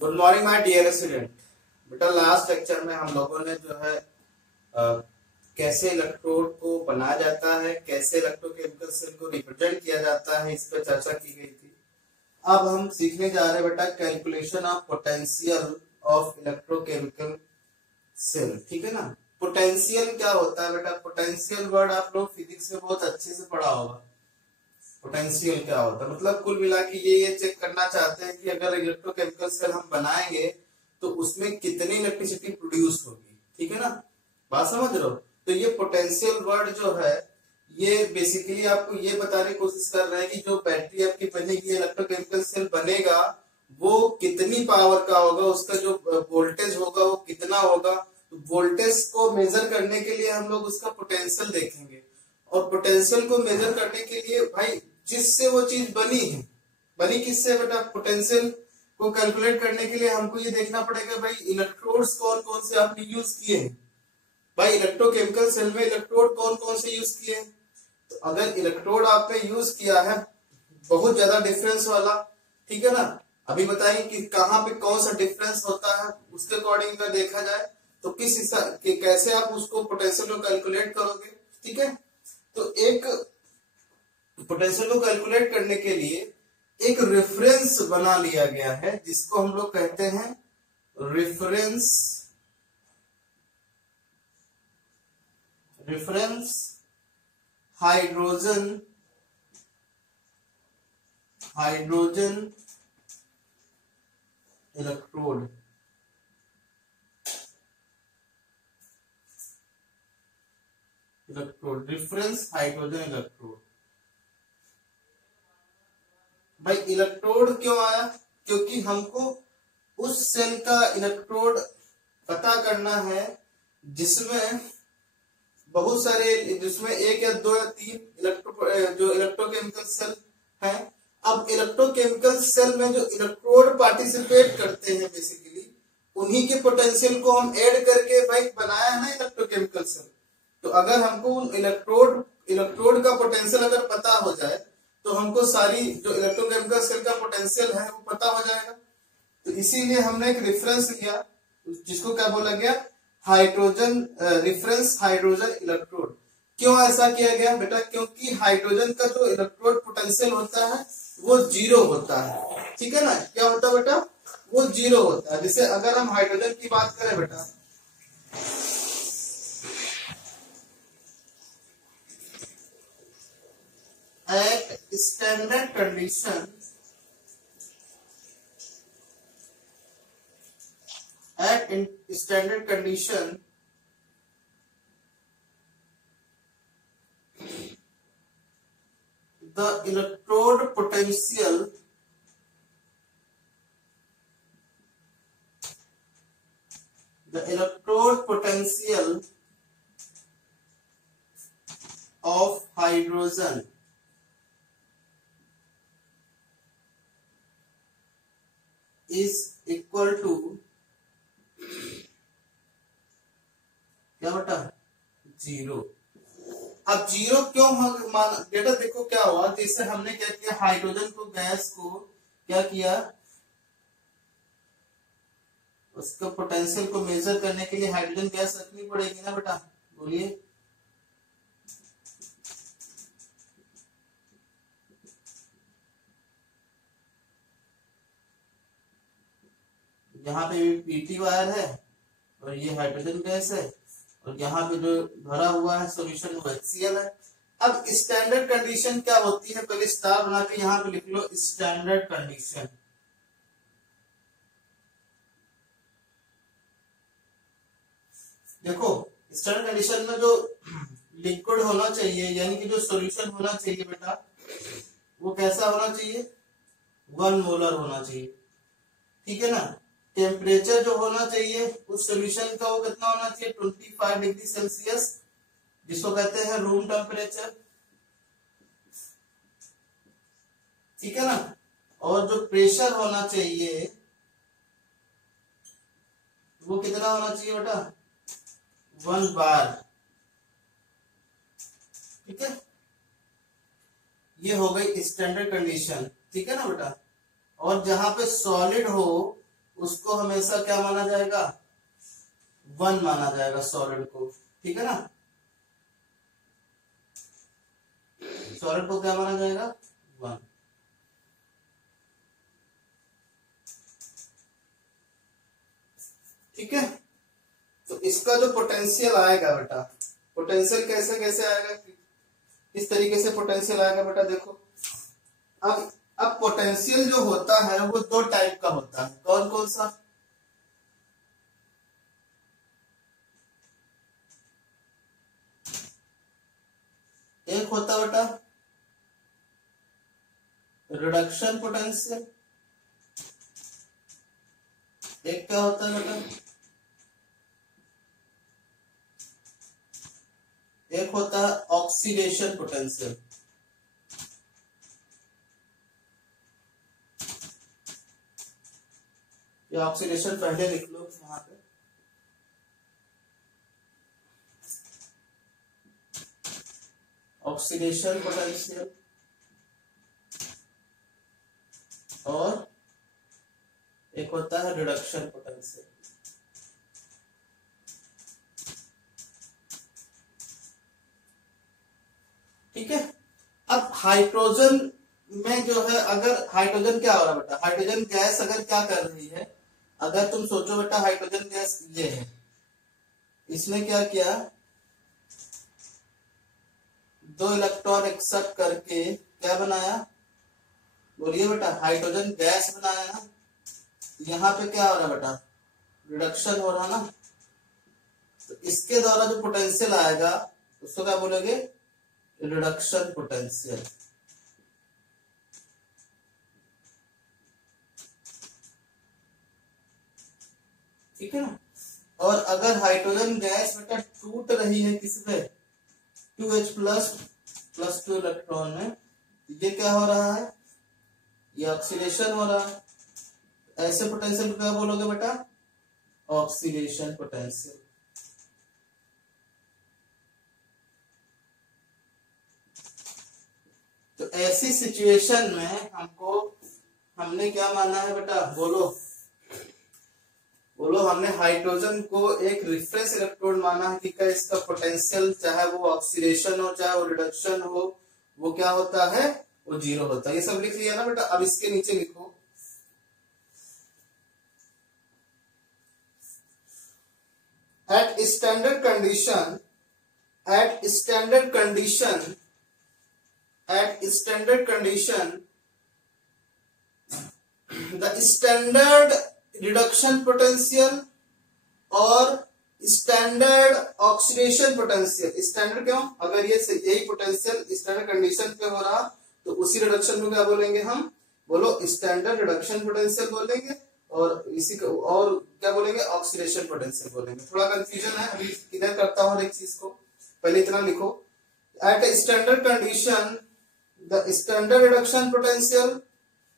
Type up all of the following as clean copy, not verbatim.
Good morning my dear student. बेटा last lecture में हम लोगों ने जो है कैसे इलेक्ट्रोड को बनाया जाता है, कैसे इलेक्ट्रोकेमिकल सेल को रिप्रेजेंट किया जाता है, इस पर चर्चा की गई थी। अब हम सीखने जा रहे हैं बेटा calculation of potential of electrochemical cell. ठीक है ना। पोटेंशियल क्या होता है बेटा? पोटेंशियल वर्ड आप लोग फिजिक्स में बहुत अच्छे से पढ़ा होगा। पोटेंशियल क्या होता है मतलब कुल मिला के ये चेक करना चाहते हैं कि अगर इलेक्ट्रोकेमिकल सेल हम बनाएंगे तो उसमें कितनी इलेक्ट्रिसिटी प्रोड्यूस होगी। ठीक है ना, बात समझ रहे हो? तो ये पोटेंशियल वर्ड जो है ये बेसिकली आपको ये बताने की कोशिश कर रहे हैं कि जो बैटरी आपकी बनेगी, इलेक्ट्रोकेमिकल सेल बनेगा, वो कितनी पावर का होगा, उसका जो वोल्टेज होगा वो कितना होगा। तो वोल्टेज को मेजर करने के लिए हम लोग उसका पोटेंशियल देखेंगे, और पोटेंशियल को मेजर करने के लिए भाई जिससे वो चीज बनी है, बनी किससे बेटा? पोटेंशियल को कैलकुलेट करने के लिए हमको ये देखना पड़ेगा भाई इलेक्ट्रोड्स कौन कौन से आपने यूज किए हैं। भाई इलेक्ट्रोकेमिकल सेल में इलेक्ट्रोड कौन कौन से यूज किए हैं? तो अगर इलेक्ट्रोड आपने यूज किया है बहुत ज्यादा डिफरेंस वाला, ठीक है ना, अभी बताएंगे कि कहाँ पे कौन सा डिफरेंस होता है, उसके अकॉर्डिंग अगर देखा जाए तो किस हिसाब के कैसे आप उसको पोटेंशियल को कैलकुलेट करोगे। ठीक है, तो एक पोटेंशियल को कैलकुलेट करने के लिए एक रेफरेंस बना लिया गया है जिसको हम लोग कहते हैं reference hydrogen electrode. Reference hydrogen electrode. भाई इलेक्ट्रोड क्यों आया? क्योंकि हमको उस सेल का इलेक्ट्रोड पता करना है जिसमें बहुत सारे, जिसमें एक या दो या तीन जो इलेक्ट्रोकेमिकल सेल है। अब इलेक्ट्रोकेमिकल सेल में जो इलेक्ट्रोड पार्टिसिपेट करते हैं बेसिकली उन्हीं के पोटेंशियल को हम ऐड करके भाई बनाया है ना इलेक्ट्रोकेमिकल सेल। तो अगर हमको उन इलेक्ट्रोड का पोटेंशियल अगर पता हो जाए तो हमको सारी जो इलेक्ट्रोकेमिकल सेल का पोटेंशियल है वो पता हो जाएगा। तो इसीलिए हमने एक रेफरेंस लिया जिसको क्या बोला गया? Reference hydrogen electrode. क्यों ऐसा किया गया बेटा? क्योंकि हाइड्रोजन का जो इलेक्ट्रोड पोटेंशियल होता है वो जीरो होता है। ठीक है ना, क्या होता है बेटा? वो जीरो होता है। जैसे अगर हम हाइड्रोजन की बात करें बेटा, at standard condition, the electrode potential of hydrogen is equal to क्या बेटा? जीरो। अब जीरो क्यों माना बेटा? देखो क्या हुआ, जैसे हमने क्या किया, हाइड्रोजन को, गैस को क्या किया, उसका पोटेंशियल को मेजर करने के लिए हाइड्रोजन गैस रखनी पड़ेगी ना बेटा? बोलिए। यहाँ पे पीटी वायर है और ये हाइड्रोजन गैस है, और यहाँ पे जो भरा हुआ है सॉल्यूशन वो HCl है। अब स्टैंडर्ड कंडीशन क्या होती है? पहले स्टार बना के यहाँ पे लिख लो स्टैंडर्ड कंडीशन। देखो स्टैंडर्ड कंडीशन में जो लिक्विड होना चाहिए यानी कि जो सॉल्यूशन होना चाहिए बेटा वो कैसा होना चाहिए? 1 मोलर होना चाहिए। ठीक है ना। टेम्परेचर जो होना चाहिए उस सॉल्यूशन का वो कितना होना चाहिए? 25 डिग्री सेल्सियस, जिसको कहते हैं रूम टेम्परेचर। ठीक है ना। और जो प्रेशर होना चाहिए वो कितना होना चाहिए बेटा? 1 बार। ठीक है, ये हो गई स्टैंडर्ड कंडीशन। ठीक है ना बेटा। और जहां पे सॉलिड हो उसको हमेशा क्या माना जाएगा, 1 माना जाएगा सॉलिड को, ठीक है ना। सॉलिड को क्या माना जाएगा, 1। ठीक है, तो इसका जो पोटेंशियल आएगा बेटा, पोटेंशियल कैसे कैसे आएगा, किस तरीके से पोटेंशियल आएगा बेटा, देखो अब पोटेंशियल जो होता है वो 2 टाइप का होता है। कौन कौन सा, एक होता है बेटा रिडक्शन पोटेंशियल, एक क्या होता है बेटा, एक होता है ऑक्सीडेशन पोटेंशियल। ये ऑक्सीडेशन पहले लिख लो यहाँ पे, ऑक्सीडेशन पोटेंशियल और एक होता है रिडक्शन पोटेंशियल। ठीक है, अब हाइड्रोजन में जो है, अगर हाइड्रोजन क्या हो रहा है बेटा, हाइड्रोजन गैस अगर क्या कर रही है, अगर तुम सोचो बेटा हाइड्रोजन गैस ये है, इसने क्या किया, 2 इलेक्ट्रॉन एक्सेप्ट करके क्या बनाया, बोलिए बेटा, हाइड्रोजन गैस बनाया ना। यहाँ पे क्या हो रहा है बेटा, रिडक्शन हो रहा ना, तो इसके द्वारा जो पोटेंशियल आएगा उसको क्या बोलेंगे, रिडक्शन पोटेंशियल। ठीक है ना। और अगर हाइड्रोजन गैस बेटा टूट रही है किसमें, 2H प्लस प्लस 2 इलेक्ट्रॉन में, ये क्या हो रहा है, ये ऑक्सीडेशन हो रहा है। ऐसे पोटेंशियल क्या बोलोगे बेटा, ऑक्सीडेशन पोटेंशियल। तो ऐसी सिचुएशन में हमने क्या माना है बेटा, बोलो बोलो, हमने हाइड्रोजन को एक रिफरेंस इलेक्ट्रोड माना है कि क्या इसका पोटेंशियल, चाहे वो ऑक्सीडेशन हो चाहे वो रिडक्शन हो, वो क्या होता है, वो 0 होता है। ये सब लिख लिया ना बेटा। अब इसके नीचे लिखो, at standard condition, at standard condition, at standard condition the standard reduction potential और स्टैंडर्ड ऑक्सीडेशन पोटेंशियल। स्टैंडर्ड क्यों, अगर ये यही पोटेंशियल स्टैंडर्ड कंडीशन पे हो रहा तो उसी रिडक्शन को क्या बोलेंगे हम, बोलो स्टैंडर्ड रिडक्शन पोटेंशियल बोलेंगे, और इसी को और क्या बोलेंगे, ऑक्सीडेशन पोटेंशियल बोलेंगे। थोड़ा कंफ्यूजन है, अभी क्लियर करता हूं एक चीज को, पहले इतना लिखो, at a standard condition the standard reduction potential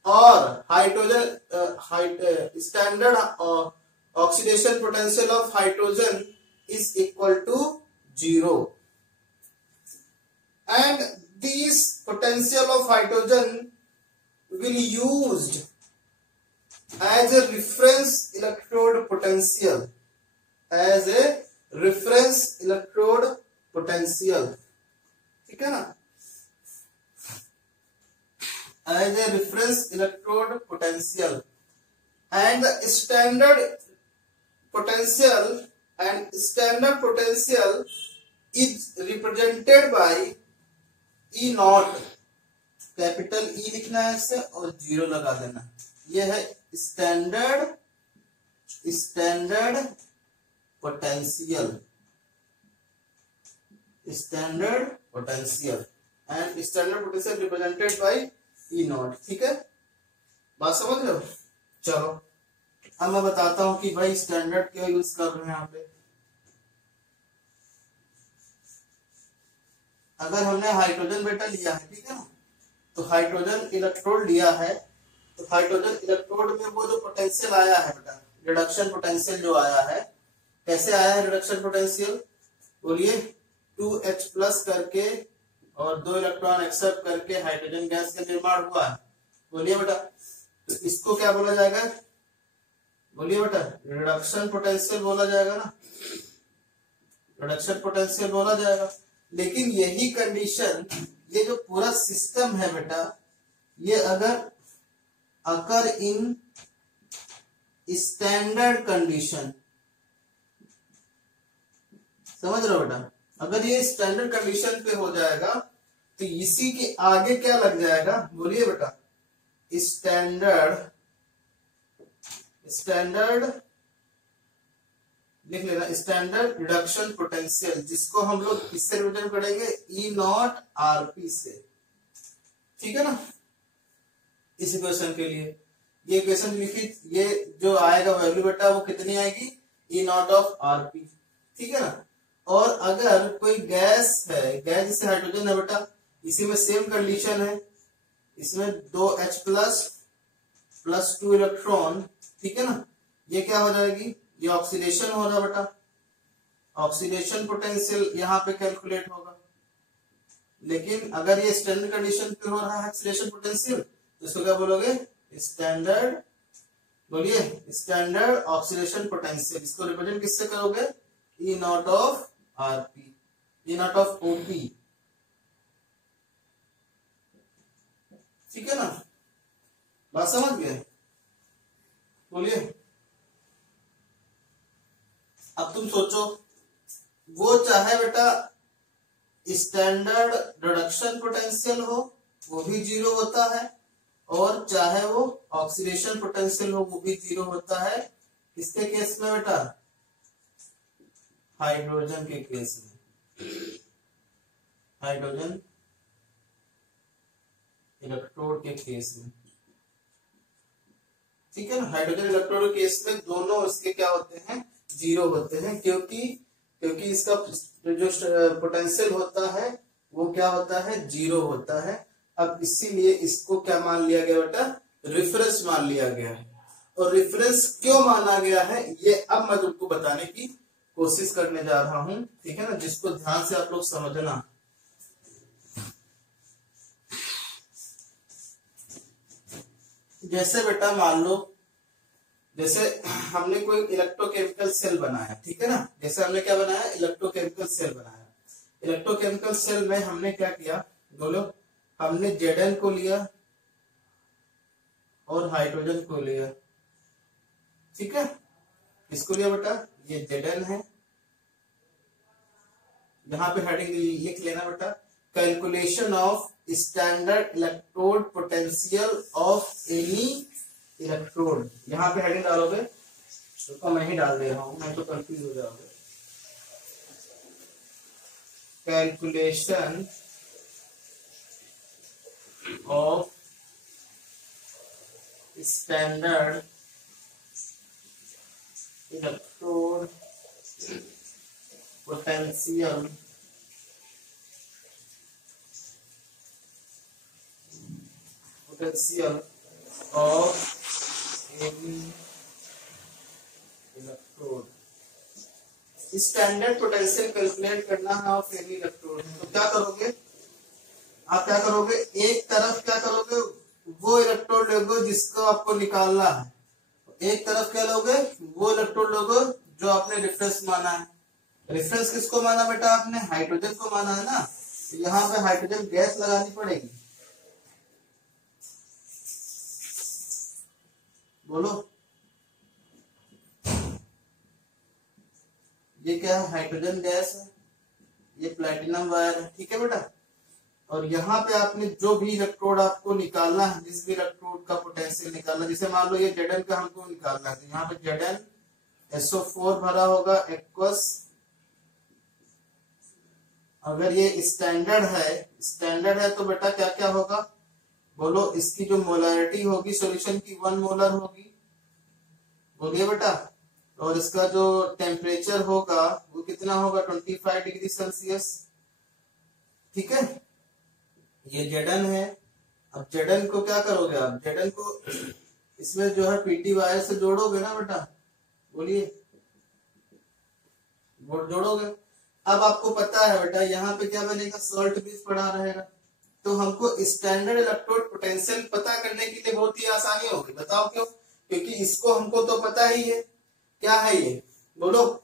और hydrogen standard oxidation potential of hydrogen is equal to 0 and this potential of hydrogen will used as a reference electrode potential, as a reference electrode potential। ठीक है ना, as a reference electrode potential and the standard potential is represented by E naught, capital E लिखना है इससे और 0 लगा देना। यह है standard potential, standard potential and standard potential represented by E not. ठीक है, बात समझ रहे हो। चलो अब मैं बताता हूं कि भाई स्टैंडर्ड क्यों यूज कर रहे हैं यहाँ पे। अगर हमने हाइड्रोजन बेटा लिया है, ठीक है ना, तो हाइड्रोजन इलेक्ट्रोड लिया है, तो हाइड्रोजन इलेक्ट्रोड में वो जो पोटेंशियल आया है बेटा, रिडक्शन पोटेंशियल जो आया है, कैसे आया है रिडक्शन पोटेंशियल, बोलिए 2H प्लस करके और 2 इलेक्ट्रॉन एक्सेप्ट करके हाइड्रोजन गैस का निर्माण हुआ है। बोलिए बेटा, तो इसको क्या बोला जाएगा, बोलिए बेटा, रिडक्शन पोटेंशियल बोला जाएगा ना, रिडक्शन पोटेंशियल बोला जाएगा। लेकिन यही कंडीशन, ये जो पूरा सिस्टम है बेटा, ये अगर अकर इन स्टैंडर्ड कंडीशन, समझ रहे हो बेटा, अगर ये स्टैंडर्ड कंडीशन पे हो जाएगा तो इसी के आगे क्या लग जाएगा, बोलिए बेटा, स्टैंडर्ड लिख लेना, स्टैंडर्ड रिडक्शन पोटेंशियल, जिसको हम लोग किससे रिप्रेजेंट करेंगे, ई नॉट आरपी से। ठीक है ना। इस इक्वेशन के लिए ये इक्वेशन लिखी, ये जो आएगा वैल्यू बेटा वो कितनी आएगी, ई नॉट ऑफ आरपी। ठीक है ना। और अगर कोई गैस है, गैस जैसे हाइड्रोजन है बेटा, इसी में सेम कंडीशन है, इसमें 2H प्लस 2 इलेक्ट्रॉन, ठीक है ना, ये क्या हो जाएगी, ये ऑक्सीडेशन हो रहा बेटा, ऑक्सीडेशन पोटेंशियल यहाँ पे कैलकुलेट होगा। लेकिन अगर ये स्टैंडर्ड कंडीशन पे हो रहा है ऑक्सीडेशन पोटेंशियल, तो इसको क्या बोलोगे, स्टैंडर्ड, बोलिए स्टैंडर्ड ऑक्सीडेशन पोटेंशियल। इसको रिप्रेजेंट किससे करोगे, E naught of RP, E naught of OP. ठीक है ना, बात समझ गए, बोलिए। अब तुम सोचो, वो चाहे बेटा स्टैंडर्ड रिडक्शन पोटेंशियल हो, वो भी 0 होता है, और चाहे वो ऑक्सीडेशन पोटेंशियल हो, वो भी 0 होता है। किसके केस में बेटा, हाइड्रोजन के केस में, हाइड्रोजन इलेक्ट्रोड के केस में। ठीक है ना, हाइड्रोजन इलेक्ट्रोड के केस में दोनों इसके क्या होते हैं, 0 होते हैं, क्योंकि इसका जो पोटेंशियल होता है वो क्या होता है, 0 होता है। अब इसीलिए इसको क्या मान लिया गया बेटा, रेफरेंस मान लिया गया है। और रेफरेंस क्यों माना गया है, ये अब मैं तुमको बताने की कोशिश करने जा रहा हूं। ठीक है ना, जिसको ध्यान से आप लोग समझना। जैसे बेटा मान लो, जैसे हमने कोई इलेक्ट्रोकेमिकल सेल बनाया, ठीक है ना, जैसे हमने क्या बनाया, इलेक्ट्रोकेमिकल सेल बनाया। इलेक्ट्रोकेमिकल सेल में हमने क्या किया, बोलो, हमने Zn को लिया और हाइड्रोजन को लिया। ठीक है, किसको लिया बेटा, ये Zn है, यहाँ पे हेडिंग लिख लेना बेटा, calculation of standard electrode potential of any electrode. यहाँ पे हेडिंग डालोगे, तो मैं ही डाल दे रहा हूं, मैं तो कंफ्यूज हो जाओगे। Calculation of standard electrode potential of any electrode. Standard potential calculate करना है ऑफ एनी इलेक्ट्रोड, तो क्या करोगे आप, क्या करोगे, एक तरफ क्या करोगे, वो इलेक्ट्रोड लोगे जिसको आपको निकालना है, एक तरफ क्या लोगे, वो इलेक्ट्रोड लोगे जो आपने रेफरेंस माना है। रेफरेंस किसको माना बेटा आपने, हाइड्रोजन को माना है ना, तो यहाँ पे हाइड्रोजन गैस लगानी पड़ेगी। बोलो, ये क्या है, हाइड्रोजन गैस है, ये प्लैटिनम वायर है। ठीक है बेटा, और यहाँ पे आपने जो भी इलेक्ट्रोड आपको निकालना है, जिस भी इलेक्ट्रोड का पोटेंशियल निकालना, जैसे मान लो ये Zn का हमको निकालना है, तो यहाँ पे Zn SO4 भरा होगा एक्वस। अगर ये स्टैंडर्ड है तो बेटा क्या क्या होगा, बोलो, इसकी जो मोलरिटी होगी सॉल्यूशन की 1 मोलर होगी, बोलिए बेटा। और इसका जो टेम्परेचर होगा वो कितना होगा, 25 डिग्री सेल्सियस। ठीक है, ये Zn है। अब Zn को क्या करोगे आप, Zn को इसमें जो है पीटी वायर से जोड़ोगे ना बेटा, बोलिए, जोड़ोगे। अब आपको पता है बेटा यहाँ पे क्या बनेगा, सॉल्ट बेस पड़ा रहेगा, तो हमको स्टैंडर्ड इलेक्ट्रोड पोटेंशियल पता करने के लिए बहुत ही आसानी होगी। बताओ क्यों, क्योंकि इसको हमको तो पता ही है क्या है ये, बोलो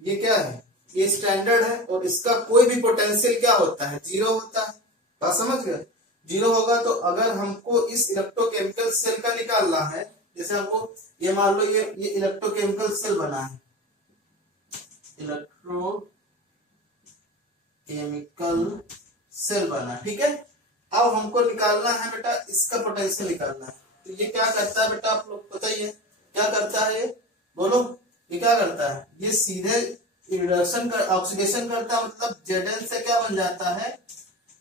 ये क्या है, ये स्टैंडर्ड है और इसका कोई भी पोटेंशियल क्या होता है, जीरो होता है। बात समझ गए, जीरो होगा। तो अगर हमको इस इलेक्ट्रोकेमिकल सेल का निकालना है, जैसे हमको ये मान लो ये इलेक्ट्रोकेमिकल सेल बना है, इलेक्ट्रोकेमिकल सेल बना, ठीक है। अब हमको निकालना है बेटा इसका पोटेंशियल निकालना है। तो ये क्या करता है बेटा, आप लोग पता ही है क्या करता है ये, बोलो ये क्या करता है, ये सीधे रिडक्शन कर ऑक्सीडेशन करता है, मतलब Zn से क्या बन जाता है,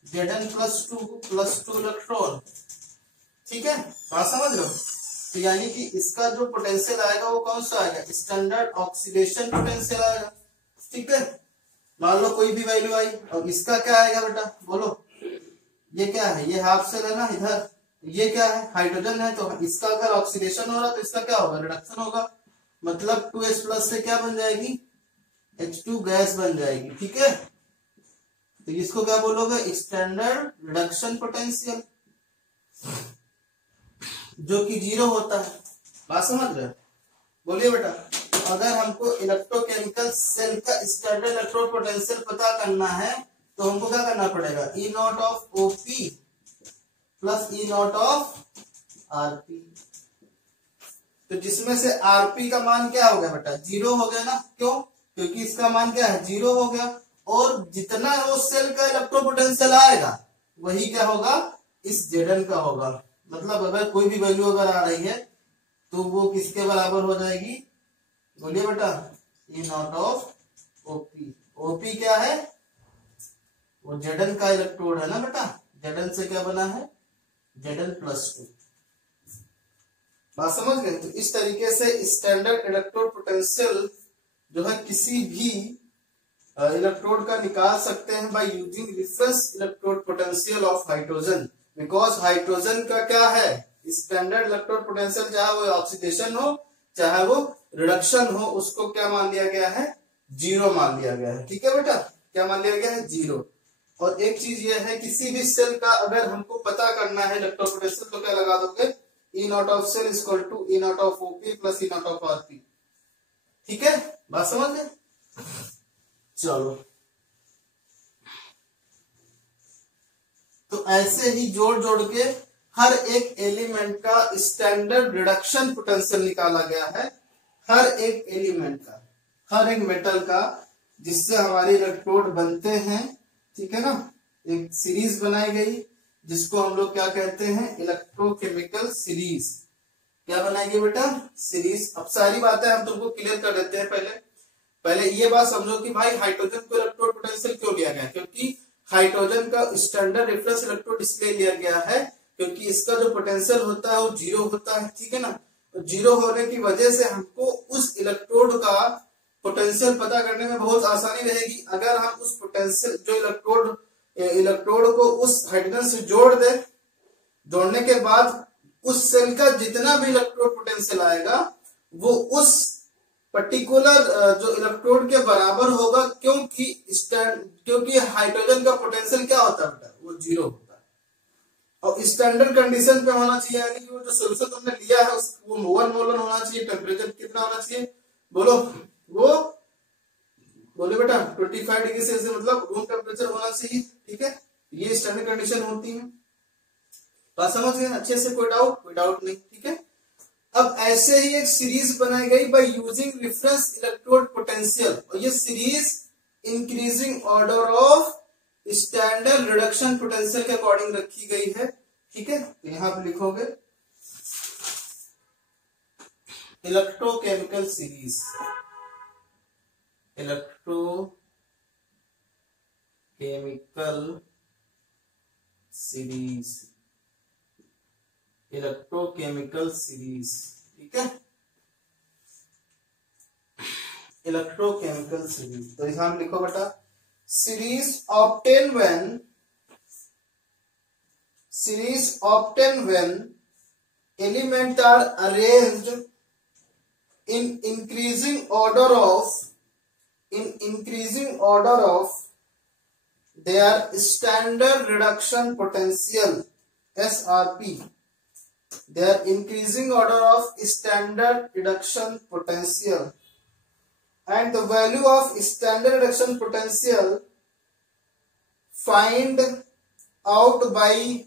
Zn +2 इलेक्ट्रॉन, ठीक है। बात समझ लो। तो यानी कि इसका जो पोटेंशियल आएगा वो कौन सा आएगा, स्टैंडर्ड ऑक्सीडेशन पोटेंशियल आएगा, ठीक है। मान लो कोई भी वैल्यू आई, और इसका क्या आएगा बेटा, बोलो ये क्या है, ये हाफ सेल है ना इधर, ये क्या है, हाइड्रोजन है, तो इसका अगर ऑक्सीडेशन हो रहा तो इसका क्या होगा, रिडक्शन होगा, मतलब 2H+ से क्या बन जाएगी, H2 गैस बन जाएगी, ठीक है। तो इसको क्या बोलोगे, स्टैंडर्ड रिडक्शन पोटेंशियल, जो कि जीरो होता है। बात समझ रहे, बोलिए बेटा। अगर हमको इलेक्ट्रोकेमिकल सेल का स्टैंडर्ड इलेक्ट्रोड पोटेंशियल पता करना है तो हमको क्या करना पड़ेगा, E0 of OP plus E0 of RP। तो जिसमें से RP का मान क्या हो गया बेटा, जीरो हो गया ना, क्यों, क्योंकि इसका मान क्या है, जीरो हो गया। और जितना वो सेल का इलेक्ट्रो पोटेंशियल आएगा वही क्या होगा, इस Zn का होगा। मतलब अगर कोई भी वैल्यू अगर आ रही है तो वो किसके बराबर हो जाएगी, बोलिए बेटा, E0 ऑफ OP। OP क्या है, वो Zn का इलेक्ट्रोड है ना बेटा, Zn से क्या बना है, Zn+2। बात समझ गए। तो इस तरीके से स्टैंडर्ड इलेक्ट्रोड पोटेंशियल जो है किसी भी इलेक्ट्रोड का निकाल सकते हैं bye using reference electrode potential of hydrogen. Because hydrogen का क्या है, स्टैंडर्ड इलेक्ट्रोड पोटेंशियल, चाहे वो ऑक्सीडेशन हो चाहे वो रिडक्शन हो, उसको क्या मान लिया गया है, जीरो मान लिया गया है, ठीक है बेटा, क्या मान लिया गया है, जीरो। और एक चीज ये है, किसी भी सेल का अगर हमको पता करना है इलेक्ट्रोड पोटेंशियल तो क्या लगा दोगे, E0 of cell equal to E0 of OP plus E0 of RP, ठीक है। बात समझ गए, चलो। तो ऐसे ही जोड़ जोड़ के हर एक एलिमेंट का स्टैंडर्ड रिडक्शन पोटेंशियल निकाला गया है, हर एक एलिमेंट का, हर एक मेटल का, जिससे हमारे इलेक्ट्रोड बनते हैं, ठीक है ना। एक सीरीज बनाई गई जिसको हम लोग क्या कहते हैं, इलेक्ट्रोकेमिकल सीरीज। क्या बनाएगी बेटा, सीरीज। अब सारी बातें हम तुमको क्लियर कर देते हैं। पहले ये बात समझो कि भाई हाइड्रोजन को इलेक्ट्रोड पोटेंशियल क्यों लिया गया, क्योंकि हाइड्रोजन का स्टैंडर्ड रेफरेंस इलेक्ट्रोड इसलिए लिया गया है क्योंकि इसका जो पोटेंशियल होता है वो जीरो होता है, ठीक है ना। तो जीरो होने की वजह से हमको उस इलेक्ट्रोड का पोटेंशियल पता करने में बहुत आसानी रहेगी। अगर हम उस पोटेंशियल जो इलेक्ट्रोड को उस हाइड्रोजन से जोड़ दे, जोड़ने के बाद उस सेल का जितना भी इलेक्ट्रोड पोटेंशियल आएगा वो उस पर्टिकुलर जो इलेक्ट्रोड के बराबर होगा, क्योंकि हाइड्रोजन का पोटेंशियल क्या होता है बेटा, वो जीरो होता है। और स्टैंडर्ड कंडीशन पे होना चाहिए, यानी कि वो जो सोल्यूशन तुमने लिया है वो 1 मोलर होना चाहिए। टेम्परेचर कितना होना चाहिए, बोलो, वो बोले बेटा 25 डिग्री सेल्सियस, मतलब रूम टेम्परेचर होना चाहिए, ठीक है। ये स्टैंडर्ड कंडीशन होती है। बात समझ गए अच्छे से, कोई डाउट नहीं, ठीक है। अब ऐसे ही एक सीरीज बनाई गई by using reference electrode potential, और ये series increasing order of standard reduction potential के अकॉर्डिंग रखी गई है, ठीक है। तो यहां पे लिखोगे electrochemical series, electrochemical series, electrochemical series, ठीक है, इलेक्ट्रोकेमिकल सीरीज। तो यहां लिखो बेटा, series obtain when element are arranged in increasing order of their standard reduction potential SRP, their increasing order of standard reduction potential, and the value of standard reduction potential find out by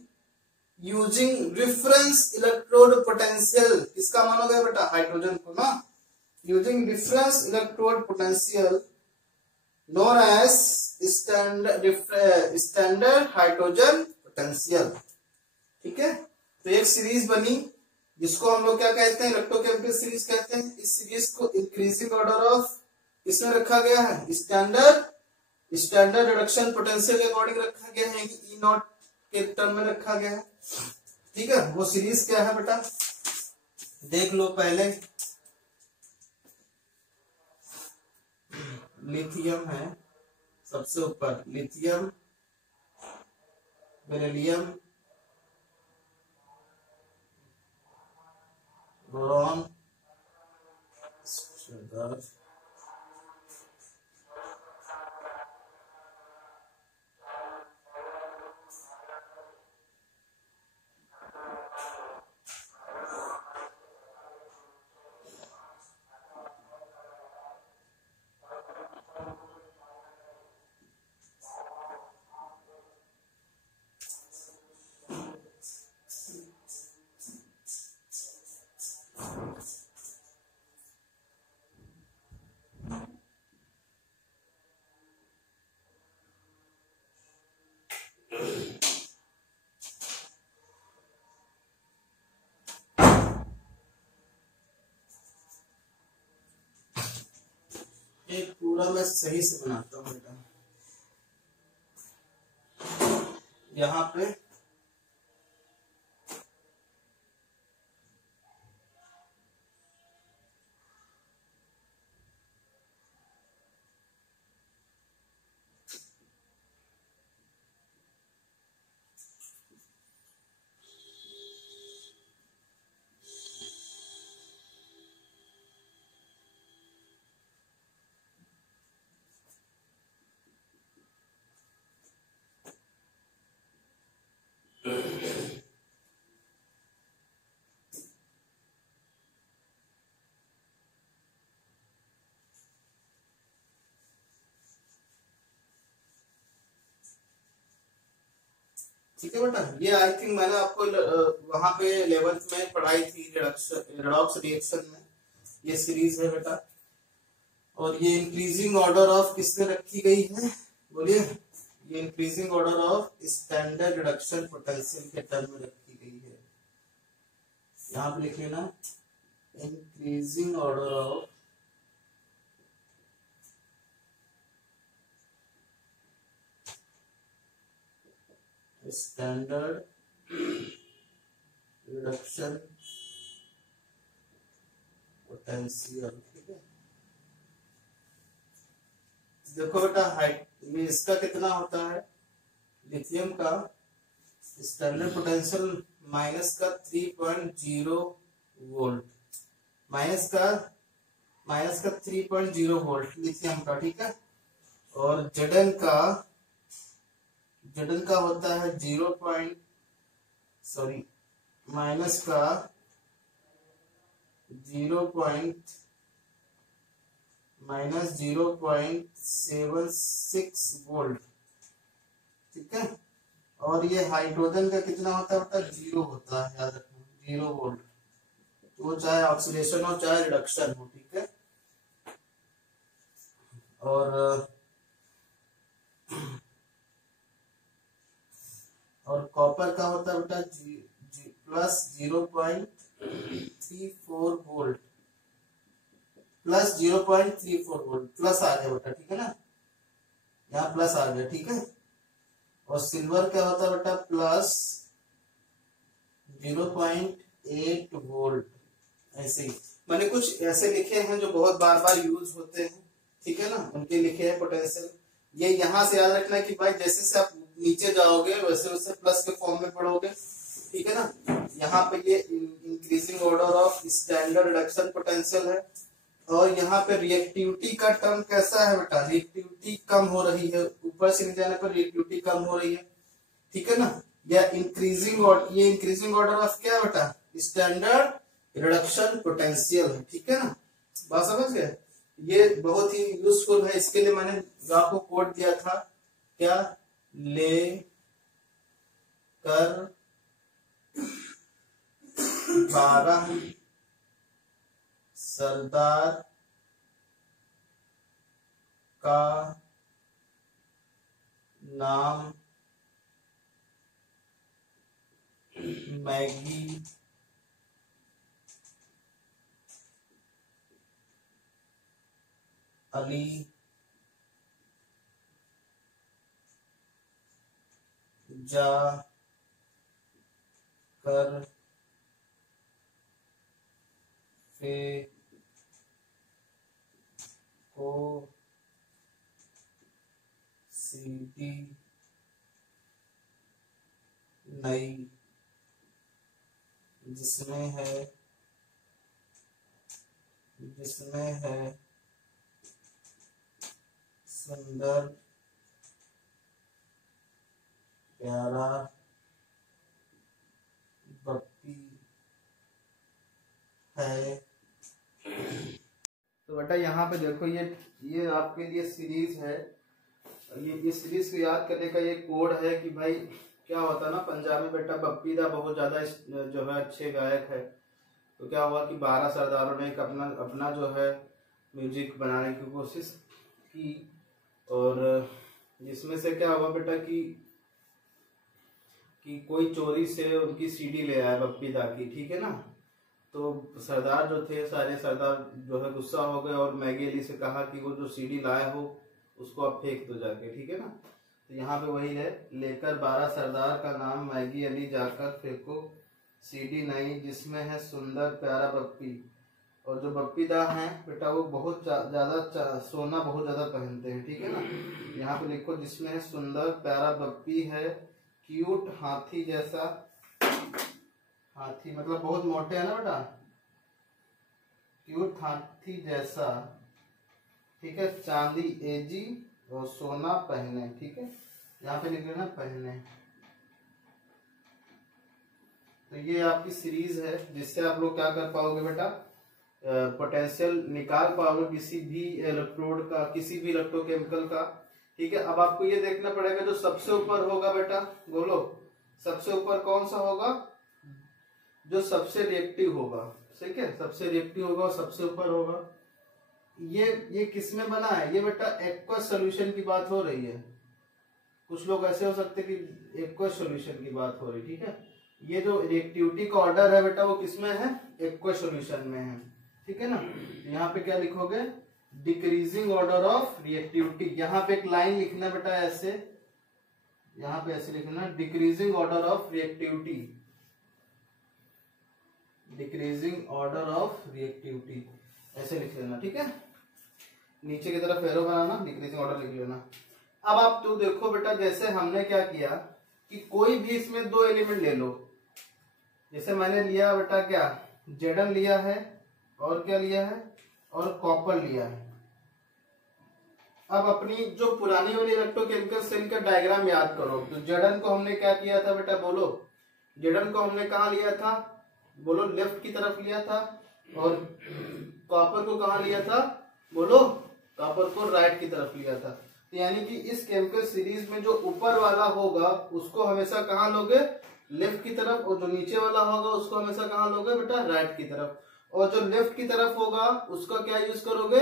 using reference electrode potential. किसका मानोगे बेटा? Hydrogen को ना, using reference electrode potential known as standard hydrogen potential. ठीक है, तो एक series बनी जिसको हम लोग क्या कहते हैं? इलेक्ट्रोकेमिकल सीरीज कहते हैं। इस सीरीज को इंक्रीजिंग ऑर्डर ऑफ इसमें रखा गया है, स्टैंडर्ड रिडक्शन पोटेंशियल के अकॉर्डिंग रखा गया है, ई नॉट के टर्म में रखा गया है। ठीक है, वो सीरीज क्या है बेटा? देख लो पहले। लिथियम है सबसे ऊपर, लिथियम, बेरिलियम, बोरॉन, एक पूरा मैं सही से बनाता हूँ बेटा। यहाँ पे ठीक है बेटा, ये आई थिंक मैंने आपको वहां पे 11th में पढ़ाई थी रेडॉक्स रिएक्शन में। ये सीरीज है बेटा, और ये इंक्रीजिंग ऑर्डर ऑफ किसने रखी गई है? बोलिए। ये increasing order of standard reduction potential के टर्म में रखी गई है। यहाँ पे लिख लेना, increasing order of standard reduction potential. ठीक है, देखो बेटा, ये इसका कितना होता है? लिथियम का स्टैंडर्ड पोटेंशियल माइनस का 3.0 वोल्ट, माइनस का 3.0 वोल्ट लिथियम का। ठीक है, और जडन का होता है माइनस का 0.76 वोल्ट। ठीक है, और ये हाइड्रोजन का कितना होता है बेटा? 0 होता है, याद रखना, 0 वोल्ट। तो चाहे ऑक्सीडेशन हो चाहे रिडक्शन हो। ठीक है, और कॉपर का होता है बेटा plus 0.34 volt, plus 0.34 volt, plus आ गया बेटा। ठीक है ना, यहाँ प्लस आ गया। ठीक है, और सिल्वर क्या होता है बेटा? Plus 0.8 volt. ऐसे ही मैंने कुछ ऐसे लिखे हैं जो बहुत बार बार यूज होते हैं। ठीक है ना, उनके लिखे हैं पोटेंशियल। ये यहाँ से याद रखना कि भाई जैसे से आप नीचे जाओगे वैसे वैसे प्लस के फॉर्म में पढ़ोगे। ठीक है ना, यहाँ पे ये increasing order of standard reduction potential है, और यहाँ पे रिएक्टिविटी का टर्म कैसा है बेटा? रिएक्टिविटी कम हो रही है, ऊपर से नीचे जाने पर रिएक्टिविटी कम हो रही है। ठीक है ना, ये इंक्रीजिंग ऑर्डर ऑफ क्या है बेटा? स्टैंडर्ड रिडक्शन पोटेंशियल है, ठीक है ना, बात समझ गए। ये बहुत ही यूजफुल है, इसके लिए मैंने जो आपको कोड दिया था, क्या, ले कर 12 सरदार का नाम मैगी अली जा कर फे को सीधी नई जिसमें है सुंदर प्यारा बप्पी है। तो बेटा यहाँ पे देखो, ये आपके लिए सीरीज है, ये सीरीज को याद करने का ये कोड है कि भाई क्या होता है ना, पंजाब में बेटा बप्पी दा बहुत ज्यादा जो है अच्छे गायक है। तो क्या हुआ कि 12 सरदारों ने एक अपना जो है म्यूजिक बनाने की कोशिश की, और जिसमें से क्या हुआ बेटा कि कोई चोरी से उनकी सीडी ले आया बप्पी दा की, ठीक है ना। तो सरदार जो थे, सारे सरदार जो है गुस्सा हो गए और मैगी अली से कहा कि वो जो सीडी लाए हो उसको आप फेंक दो जाके, ठीक है ना। तो यहाँ पे वही है, लेकर 12 सरदार का नाम मैगी अली जाकर फेंको सीडी नई जिसमें है सुंदर प्यारा बप्पी। और जो बप्पी दा हैं बेटा वो बहुत ज्यादा सोना बहुत ज्यादा पहनते हैं, ठीक है ना। यहाँ पे लिखो जिसमें है सुंदर प्यारा बप्पी है, क्यूट हाथी जैसा, हाथी मतलब बहुत मोटे है ना बेटा, क्यूट हाथी जैसा, ठीक है, चांदी एजी और सोना पहने, ठीक है, यहाँ पे लिख लेना पहने। तो ये आपकी सीरीज है जिससे आप लोग क्या कर पाओगे बेटा, पोटेंशियल निकाल पाओगे किसी भी इलेक्ट्रोड का, किसी भी इलेक्ट्रोकेमिकल का, ठीक है। अब आपको ये देखना पड़ेगा जो सबसे ऊपर होगा बेटा, बोलो सबसे ऊपर कौन सा होगा, जो सबसे रिएक्टिव होगा, ठीक है, सबसे रिएक्टिव होगा और सबसे ऊपर होगा। ये किसमें बना है, ये बेटा एक्वस सॉल्यूशन की बात हो रही है। कुछ लोग ऐसे हो सकते कि एक्वस सॉल्यूशन की बात हो रही, ठीक है। ये जो रिएक्टिविटी का ऑर्डर है बेटा वो किसमें है, एक्वस सॉल्यूशन में है, ठीक है ना। यहाँ पे क्या लिखोगे, डिक्रीजिंग ऑर्डर ऑफ रिएक्टिविटी। यहाँ पे एक लाइन लिखना बेटा ऐसे, यहाँ पे ऐसे लिखना decreasing order of reactivity, decreasing order of reactivity ऐसे लिख लेना, ठीक है। नीचे की तरफ एरो बनाना, डिक्रीजिंग ऑर्डर लिख लेना। अब आप तो देखो बेटा, जैसे हमने क्या किया कि कोई भी इसमें दो एलिमेंट ले लो, जैसे मैंने लिया बेटा क्या, जेडन लिया है और क्या लिया है, और कॉपर लिया है। अब अपनी जो पुरानी वाली इलेक्ट्रोकेमिकल सेल का डायग्राम याद करो। तो जेडन को हमने क्या किया था बेटा, बोलो जेडन को हमने कहा लिया था, बोलो लेफ्ट की तरफ लिया था, और कॉपर को कहा लिया था, बोलो कॉपर को राइट की तरफ लिया था। तो यानी कि इस केमिकल सीरीज में जो ऊपर वाला होगा उसको हमेशा कहाँ लोगे, लेफ्ट की तरफ, और जो नीचे वाला होगा उसको हमेशा कहाँ लोगे बेटा, राइट की तरफ। और जो लेफ्ट की तरफ होगा उसका क्या यूज करोगे,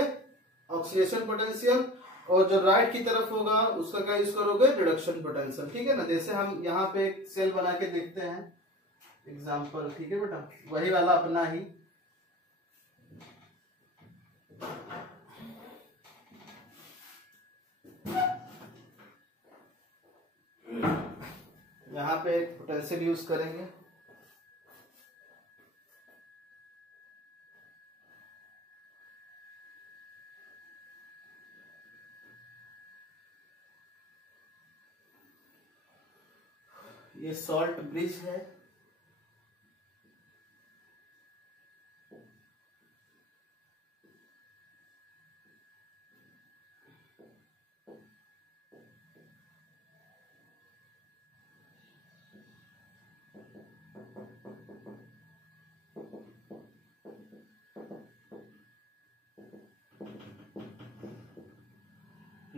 ऑक्सीडेशन पोटेंशियल, और जो राइट की तरफ होगा उसका क्या यूज करोगे, रिडक्शन पोटेंशियल, ठीक है ना। जैसे हम यहाँ पे एक सेल बना के देखते हैं एग्जाम्पल, ठीक है बेटा, वही वाला अपना ही। यहाँ पे एक पोटेंशियल यूज करेंगे, ये सॉल्ट ब्रिज है,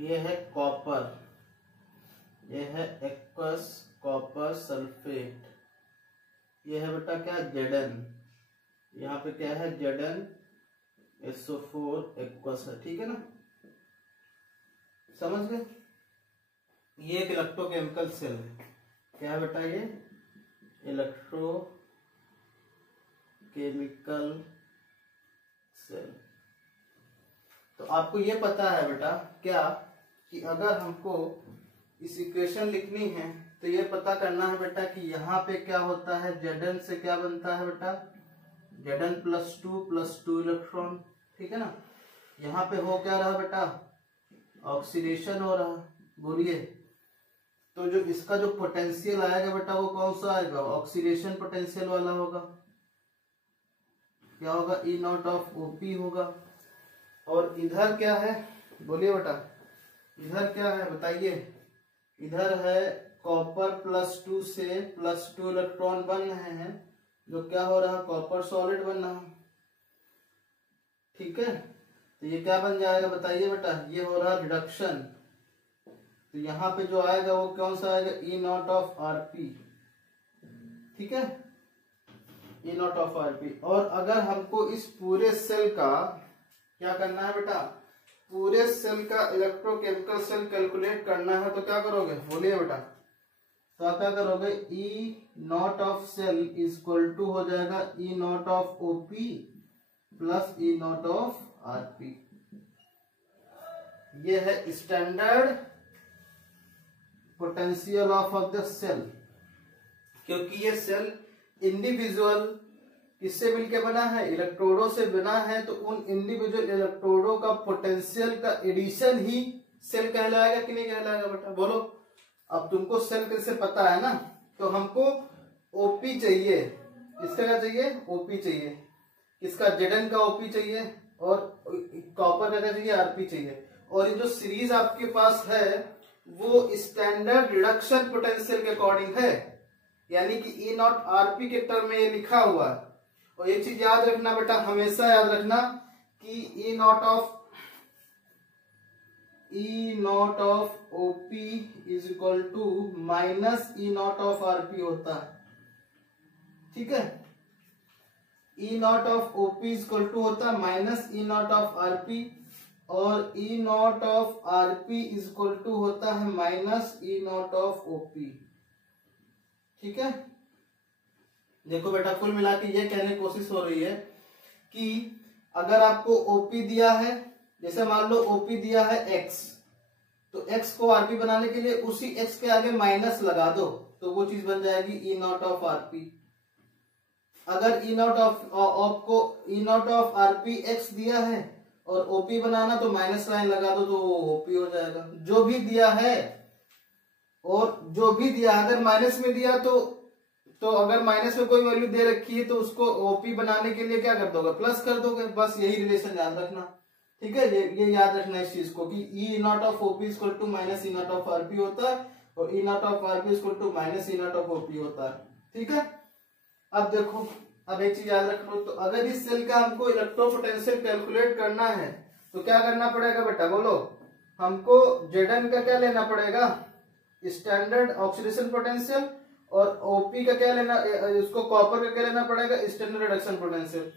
ये है कॉपर, ये है एक्वस कॉपर सल्फेट, ये है बेटा क्या Zn, यहाँ पे क्या है Zn SO4 एक्वस है, ठीक है ना, समझ गए। ये एक इलेक्ट्रोकेमिकल सेल है, क्या है बेटा ये इलेक्ट्रोकेमिकल सेल। तो आपको ये पता है बेटा क्या कि अगर हमको इस इक्वेशन लिखनी है तो ये पता करना है बेटा कि यहाँ पे क्या होता है, Zn से क्या बनता है बेटा Zn +2 इलेक्ट्रॉन, ठीक है ना। यहाँ पे हो क्या रहा बेटा, ऑक्सीडेशन हो रहा, बोलिए। तो जो इसका जो पोटेंशियल आएगा बेटा वो कौन सा आएगा, ऑक्सीडेशन पोटेंशियल वाला होगा, क्या होगा E0/OP होगा। और इधर क्या है, बोलिए बेटा, इधर क्या है बताइए, इधर है कॉपर +2 से +2 इलेक्ट्रॉन बन रहे हैं, जो क्या हो रहा है कॉपर सॉलिड बन रहा, ठीक है। तो ये क्या बन जाएगा बताइए बेटा, ये हो रहा रिडक्शन, तो यहाँ पे जो आएगा वो कौन सा आएगा E0/Rp, ठीक है E0/Rp। और अगर हमको इस पूरे सेल का क्या करना है बेटा, पूरे सेल का इलेक्ट्रोकेमिकल सेल कैलकुलेट करना है तो क्या करोगे, बोलिए बेटा। तो आप क्या करोगे, E0 सेल इक्वल टू हो जाएगा E0/OP प्लस E0/Rp। ये है standard potential of the cell, क्योंकि ये सेल इंडिविजुअल किससे मिलके बना है, इलेक्ट्रोडों से बना है, तो उन इंडिविजुअल इलेक्ट्रोडों का पोटेंशियल का एडिशन ही सेल कहलाएगा कि नहीं कहलाएगा बेटा, बोलो। अब तुमको सेल कैसे पता है ना, तो हमको ओपी चाहिए, किसका क्या चाहिए, ओपी चाहिए, किसका Zn का ओपी चाहिए, और कॉपर का क्या चाहिए, आरपी चाहिए। और ये जो सीरीज आपके पास है वो स्टैंडर्ड रिडक्शन पोटेंशियल के अकॉर्डिंग है, यानी कि E0Rp के टर्म में ये लिखा हुआ है। और ये चीज याद रखना बेटा, हमेशा याद रखना कि E0/OP is equal to minus E0/Rp होता है, ठीक है। E0/OP इज इक्वल टू होता है माइनस E0/Rp, और E0/Rp इज इक्वल टू होता है माइनस E0/OP, ठीक है। देखो बेटा, कुल मिला के ये कहने की कोशिश हो रही है कि अगर आपको ओपी दिया है, जैसे मान लो ओपी दिया है x, तो x को आरपी बनाने के लिए उसी x के आगे माइनस लगा दो, तो वो चीज बन जाएगी E0/Rp। अगर E0/Rp x दिया है और OP बनाना, तो माइनस लाइन लगा दो, तो OP हो जाएगा। जो भी दिया है, और जो भी दिया, अगर माइनस में दिया तो अगर माइनस में कोई वैल्यू दे रखी है तो उसको ओपी बनाने के लिए क्या कर दोगे, प्लस कर दोगे, बस यही रिलेशन याद रखना, ठीक है। ये याद रखना इस चीज को कि E0/OP equal to minus E0/Rp होता है, और E0/Rp equal to minus E0/OP होता है, ठीक है। अब देखो, अब एक चीज याद रख लो, तो अगर इस सेल का हमको इलेक्ट्रोपोटेंशियल कैलकुलेट करना है तो क्या करना पड़ेगा बेटा, बोलो। हमको Zn का क्या लेना पड़ेगा, स्टैंडर्ड ऑक्सीडेशन पोटेंशियल, और ओपी का क्या लेना, उसको कॉपर का क्या लेना पड़ेगा, स्टैंडर्ड रिडक्शन पोटेंशियल।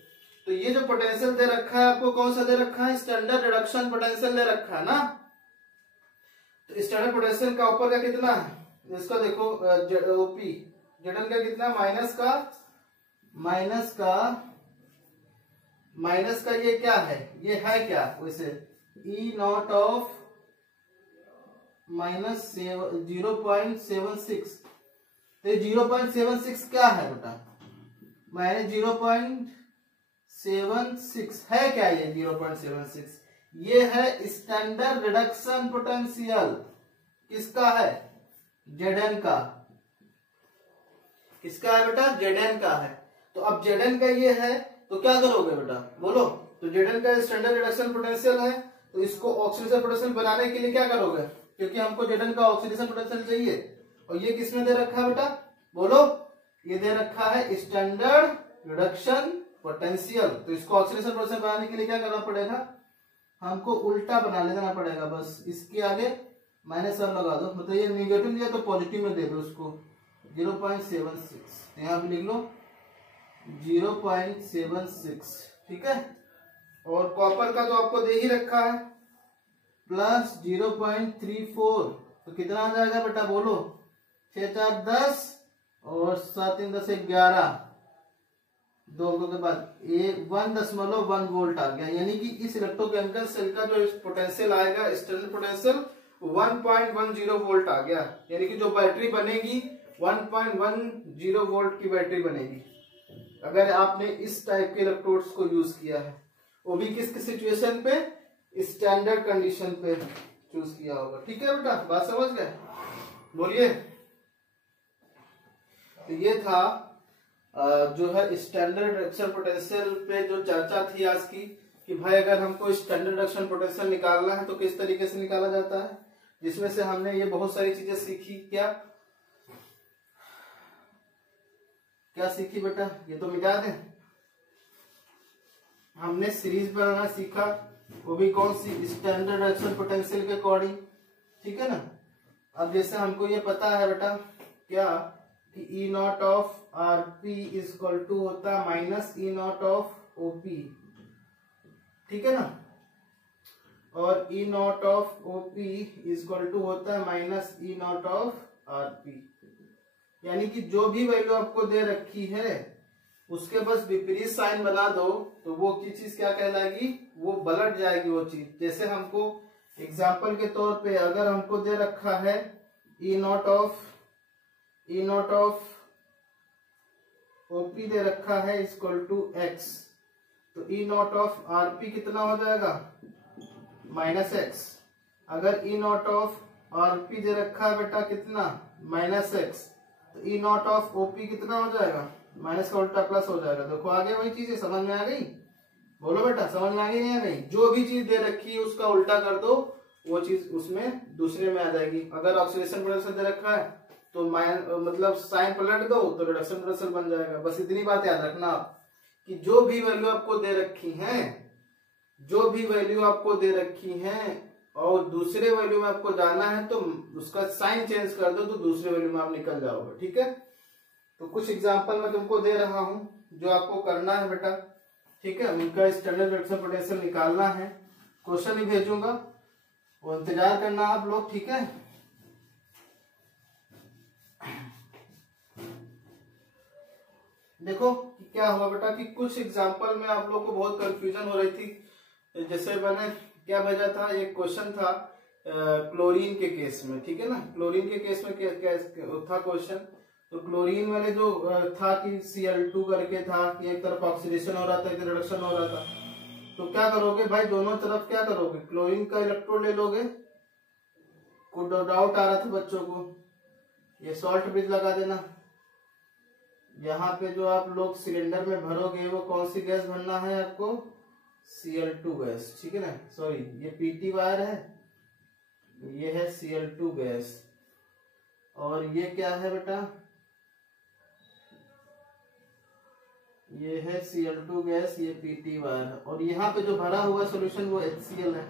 तो ये जो पोटेंशियल दे रखा है आपको, कौन सा दे रखा है, स्टैंडर्ड रिडक्शन पोटेंशियल दे रखा है ना। तो स्टैंडर्ड पोटेंशियल कॉपर का कितना है, इसको देखो, ओपी Zn का कितना, माइनस का ये क्या है, ये है क्या वैसे E0 माइनस 0.76, तो 0.76 क्या है बेटा, माइनस 0.76 है क्या, ये 0.76 ये है स्टैंडर्ड रिडक्शन पोटेंशियल, किसका है, Zn का, किसका है बेटा, Zn का है। तो अब Zn का ये है, तो क्या करोगे बेटा, बोलो। तो Zn का स्टैंडर्ड रिडक्शन पोटेंशियल है, तो इसको ऑक्सीडेशन पोटेंशियल बनाने के लिए क्या करोगे, क्योंकि हमको Zn का ऑक्सीडेशन पोटेंशियल चाहिए, और ये किसमें दे रखा है बेटा, बोलो। ये दे रखा है स्टैंडर्ड रिडक्शन पोटेंशियल, तो इसको ऑक्सीडेशन पोटेंशियल बनाने के लिए क्या करना पड़ेगा, हमको उल्टा बना लेना पड़ेगा, बस इसके आगे माइनस वन लगा दो, मतलब ये निगेटिव दिया तो पॉजिटिव में दे दो उसको 0.76, यहाँ पे लिख लो 0.76, ठीक है। और कॉपर का तो आपको दे ही रखा है प्लस 0.34, तो कितना आ जाएगा बेटा बोलो, 6 4 10 और 7 3 10 11, 2 अंकों के बाद 1.1 वोल्ट आ गया, यानी कि इस इलेक्ट्रोकेमिकल सेल का जो पोटेंशियल आएगा एक्सटर्नल पोटेंशियल 1.10 वोल्ट आ गया, यानी कि जो बैटरी बनेगी 1.10 वोल्ट की बैटरी बनेगी अगर आपने इस टाइप के इलेक्ट्रोड्स को यूज किया है, वो भी किस किस सिचुएशन पे, स्टैंडर्ड कंडीशन पे चूज किया होगा। ठीक है बेटा, बात समझ गए, बोलिए। तो ये था जो है स्टैंडर्ड रिडक्शन पोटेंशियल पे जो चर्चा थी आज की, कि भाई अगर हमको स्टैंडर्ड रिडक्शन पोटेंशियल निकालना है तो किस तरीके से निकाला जाता है, जिसमें से हमने ये बहुत सारी चीजें सीखी। क्या सीखी बेटा, ये तो मिटा दें। हमने सीरीज बनाना सीखा, वो भी कौन सी, स्टैंडर्ड रिडक्शन पोटेंशियल के अकॉर्डिंग, ठीक है ना। अब जैसे हमको ये पता है बेटा क्या कि E naught of R P is equal to होता है minus E naught of OP, ठीक है ना, और E naught of OP is equal to होता है minus E naught of R P, यानी कि जो भी वैल्यू आपको दे रखी है उसके बस विपरीत साइन बना दो तो वो की चीज क्या कहलाएगी, वो पलट जाएगी वो चीज। जैसे हमको एग्जाम्पल के तौर पे अगर हमको दे रखा है ई नॉट ऑफ ओपी दे रखा है इक्वल टू एक्स, तो ई नॉट ऑफ आरपी कितना हो जाएगा, माइनस एक्स। अगर ई नॉट ऑफ आरपी दे रखा है बेटा कितना, माइनस एक्स, तो ई नॉट ऑफ ओपी कितना हो जाएगा, माइनस का उल्टा प्लस हो जाएगा। देखो आगे वही चीज है, समझ में आ गई, बोलो बेटा समझ में आ गई नहीं आ गई। जो भी चीज दे रखी है उसका उल्टा कर दो, वो चीज उसमें दूसरे में आ जाएगी। अगर ऑक्सीडेशन पोटेंशियल दे रखा है तो मतलब साइन पलट दो तो रिडक्शन पोटेंशियल बन जाएगा। बस इतनी बात याद रखना आप कि जो भी वैल्यू आपको दे रखी है, जो भी वैल्यू आपको दे रखी है और दूसरे वैल्यू में आपको जाना है तो उसका साइन चेंज कर दो तो दूसरे वैल्यू में आप निकल जाओगे। ठीक है, तो कुछ एग्जांपल मैं तुमको दे रहा हूं जो आपको करना है बेटा। ठीक है, उनका स्टैंडर्ड रिडक्शन पोटेंशियल निकालना है, क्वेश्चन ही भेजूंगा, वो इंतजार करना आप लोग। ठीक है, देखो क्या हुआ बेटा कि कुछ एग्जांपल में आप लोग को बहुत कंफ्यूजन हो रही थी। जैसे मैंने क्या भेजा था, एक क्वेश्चन था क्लोरीन के केस में। ठीक है ना, क्लोरीन के केस में क्या था क्वेश्चन, तो क्लोरीन वाले जो था कि Cl2 करके था कि एक तरफ ऑक्सीडेशन हो रहा था, एक तरफ रिडक्शन हो रहा था। तो क्या करोगे भाई, दोनों तरफ क्या करोगे, क्लोरीन का इलेक्ट्रोड ले लोगे। कुछ डाउट आ रहा था बच्चों को, ये सॉल्ट ब्रिज लगा देना। यहाँ पे जो आप लोग सिलेंडर में भरोगे वो कौन सी गैस भरना है आपको, Cl2 गैस। ठीक है ना, सॉरी ये Pt वायर है, ये है Cl2 गैस, और ये क्या है बेटा, ये है Cl2 गैस, ये Pt वायर है। और यहाँ पे जो भरा हुआ सोल्यूशन वो HCl है,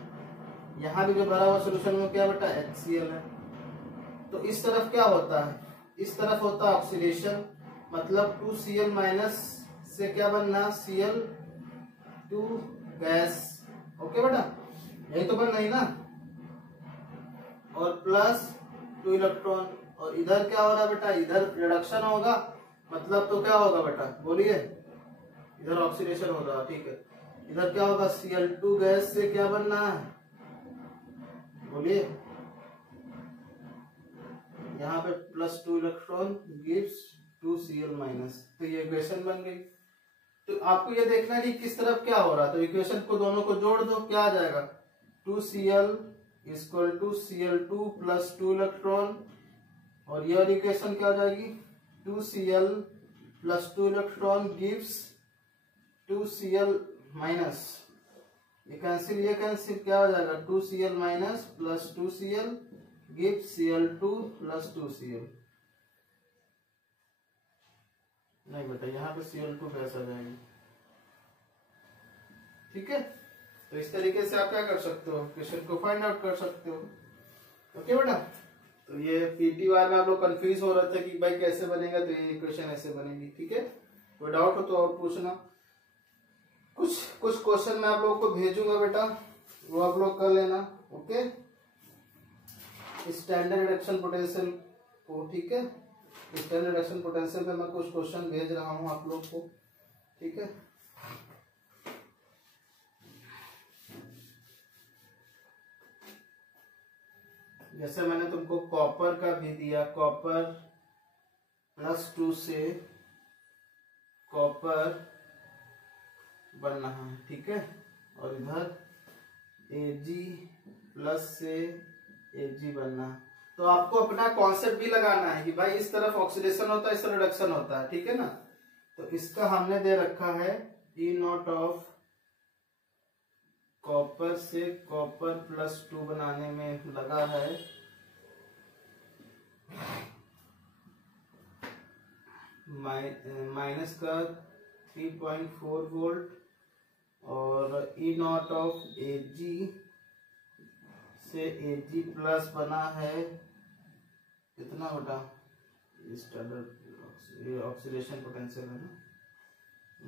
यहाँ भी जो भरा हुआ सोल्यूशन वो क्या बेटा, HCl है। तो इस तरफ क्या होता है, इस तरफ होता है ऑक्सीडेशन, मतलब 2Cl माइनस से क्या बनना, Cl2 गैस। ओके बेटा, यही तो बन रही ना, और प्लस 2 इलेक्ट्रॉन। और इधर क्या हो रहा है बेटा, इधर रिडक्शन होगा, मतलब तो क्या होगा बेटा बोलिए, इधर ऑक्सीडेशन हो रहा है। ठीक है, इधर क्या होगा, Cl2 गैस से क्या बनना है बोलिए, यहाँ पे plus 2 electron gives 2Cl minus. तो ये इक्वेशन बन गई। तो आपको ये देखना है कि किस तरफ क्या हो रहा है, तो इक्वेशन को दोनों को जोड़ दो, क्या आ जाएगा, 2Cl equal to Cl2 plus 2 electron, और ये वाली इक्वेशन क्या हो जाएगी, 2Cl plus 2 electron gives 2Cl minus. ये कैंसिल क्या हो जाएगा, 2Cl minus plus 2Cl gives Cl2 plus 2Cl। नहीं बेटा, यहाँ पे Cl2 गैस आ जाएगी। ठीक है, तो इस तरीके से आप क्या कर सकते हो, क्वेश्चन को फाइंड आउट कर सकते हो। ओके बेटा, तो ये पीटी वार में आप लोग कंफ्यूज हो रहे थे कि भाई कैसे बनेगा, तो ये इक्वेशन ऐसे बनेगी। ठीक है, कोई डाउट हो तो और पूछना। कुछ क्वेश्चन मैं आप लोगों को भेजूंगा बेटा, वो आप लोग कर लेना। ओके, स्टैंडर्ड रिडक्शन पोटेंशियल को, ठीक है, स्टैंडर्ड रिडक्शन पोटेंशियल पे मैं कुछ क्वेश्चन भेज रहा हूँ आप लोग को। ठीक है, जैसे मैंने तुमको कॉपर का भी दिया, कॉपर +2 से कॉपर बन रहा है। ठीक है, और इधर Ag प्लस से Ag बनना है। तो आपको अपना कॉन्सेप्ट भी लगाना है कि भाई इस तरफ ऑक्सीडेशन होता है, इस तरफ रिडक्शन होता है। ठीक है ना, तो इसका हमने दे रखा है E0 ऑफ कॉपर से कॉपर +2 बनाने में लगा है माइनस का 3.4 वोल्ट, और E0 ऑफ Ag से Ag प्लस बना है कितना बटा, स्टैंडर्ड ऑक्सीडेशन पोटेंशियल है ना,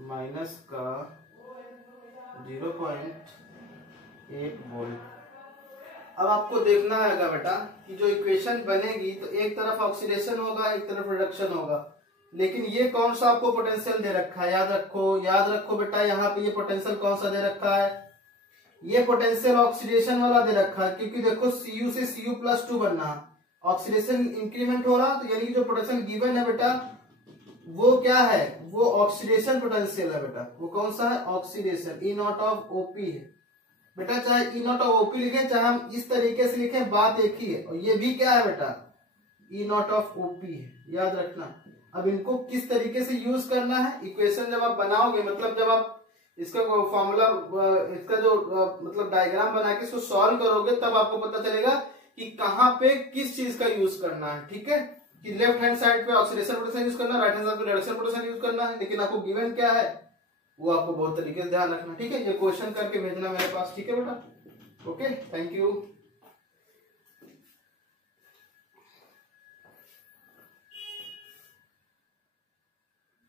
माइनस का 0.8 वोल्ट। अब आपको देखना है बेटा कि जो इक्वेशन बनेगी तो एक तरफ ऑक्सीडेशन होगा, एक तरफ रिडक्शन होगा, लेकिन ये कौन सा आपको पोटेंशियल दे रखा है, याद रखो बेटा, यहाँ पे ये पोटेंशियल कौन सा दे रखा है, ये पोटेंशियल ऑक्सीडेशन वाला दे रखा है, क्योंकि देखो Cu से Cu+2 बनना, ऑक्सीडेशन इंक्रीमेंट हो रहा, तो यानी जो पोटेंशियल गिवन है बेटा वो क्या है, वो ऑक्सीडेशन पोटेंशियल है बेटा। वो कौन सा है, ऑक्सीडेशन, E0 ऑफ OP है बेटा। चाहे E0 ऑफ OP लिखे, चाहे हम इस तरीके से लिखें, बात एक ही है। और ये भी क्या है बेटा, E0 ऑफ OP है, याद रखना। अब इनको किस तरीके से यूज करना है, इक्वेशन जब आप बनाओगे, मतलब जब आप इसका फॉर्मूला, इसका जो मतलब डायग्राम बना के इसको सॉल्व करोगे, तब आपको पता चलेगा कि कहाँ पे किस चीज का यूज करना है। ठीक है, कि लेफ्ट हैंड साइड पे ऑक्सीडेशन पोटेंशियल यूज करना है, राइट हैंड साइड पे रिडक्शन पोटेंशियल यूज करना है, लेकिन आपको गिवन क्या है वो आपको बहुत तरीके से ध्यान रखना। ठीक है, ये क्वेश्चन करके भेजना मेरे पास। ठीक है बेटा, ओके, थैंक यू।